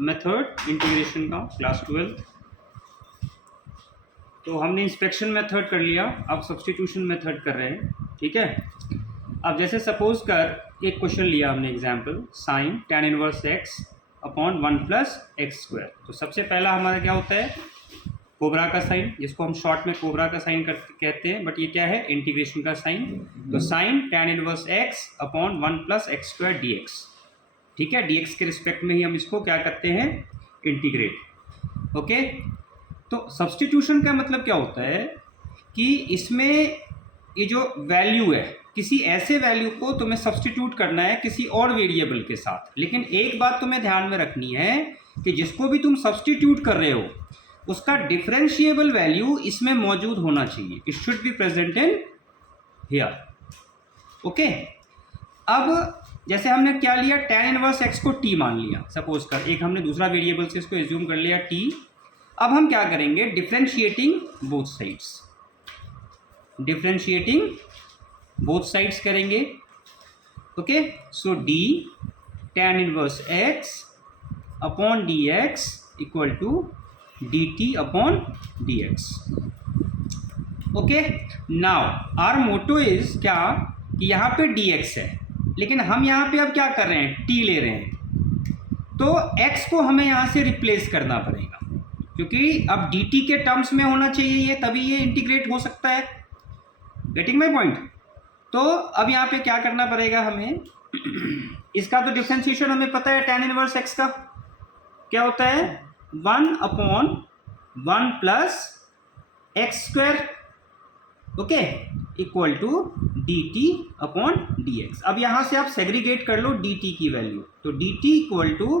Method integration का, class 12। तो हमने इंस्पेक्शन मेथड कर लिया, अब सब्स्टिट्यूशन मेथड कर रहे हैं, ठीक है। अब जैसे सपोज कर एक क्वेश्चन लिया हमने example, sine tan inverse x upon 1 plus x square. तो सबसे पहला हमारा क्या होता है, कोबरा का साइन, जिसको हम शॉर्ट में कोबरा का साइन कहते हैं, बट ये क्या है, इंटीग्रेशन का साइन। तो sine tan inverse x upon 1 plus x square dx, ठीक है। dx के रिस्पेक्ट में ही हम इसको क्या करते हैं, इंटीग्रेट, ओके। तो सब्स्टिट्यूशन का मतलब क्या होता है कि इसमें ये जो वैल्यू है, किसी ऐसे वैल्यू को तुम्हें सब्स्टिट्यूट करना है किसी और वेरिएबल के साथ। लेकिन एक बात तुम्हें ध्यान में रखनी है कि जिसको भी तुम सब्स्टिट्यूट कर रहे हो उसका डिफरेंशिएबल वैल्यू इसमें मौजूद होना चाहिए। It should be present in here, okay. अब जैसे हमने क्या लिया, tan इनवर्स x को t मान लिया, सपोज कर एक हमने दूसरा वेरिएबल से इसको एज्यूम कर लिया t। अब हम क्या करेंगे, differentiating both sides, differentiating both sides करेंगे, okay. So d tan inverse x upon dx equal to dt upon dx, okay. Now our motto is क्या कि यहाँ पे dx है, लेकिन हम यहाँ पे अब क्या कर रहे हैं, t ले रहे हैं। तो x को हमें यहाँ से रिप्लेस करना पड़ेगा, क्योंकि अब dt के टर्म्स में होना चाहिए ये, तभी ये इंटीग्रेट हो सकता है। Getting my point. तो अब यहाँ पे क्या करना पड़ेगा हमें, इसका तो डिफरेंशिएशन हमें पता है, tan इनवर्स x का क्या होता है, 1 upon 1 plus x square, okay, equal to dt upon dx। अब यहाँ से आप सेग्रीगेट कर लो dt की वैल्यू, तो dt equal to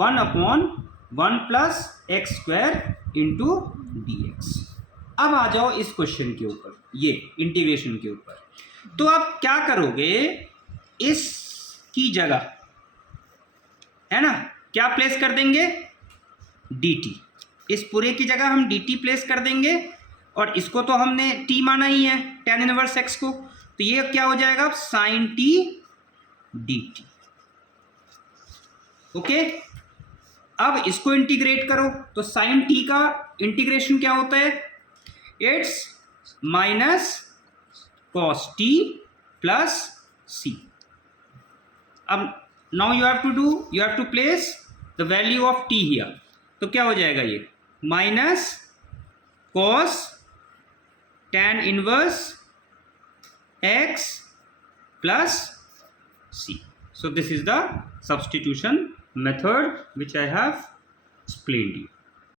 1 upon 1 plus x square into dx। अब आ जाओ इस क्वेश्चन के ऊपर, ये इंटीग्रेशन के ऊपर। तो आप क्या करोगे, इसकी जगह है ना क्या प्लेस कर देंगे, dt, इस पूरे की जगह हम dt प्लेस कर देंगे, और इसको तो हमने t माना ही है tan इनवर्स x को, तो ये क्या हो जाएगा, sin t dt, ओके। अब इसको इंटीग्रेट करो, तो sin t का इंटीग्रेशन क्या होता है, it's minus cos t plus c। अब now you have to place the value of t here. तो क्या हो जाएगा, ये minus cos tan inverse x plus c. So this is the substitution method which I have explained you.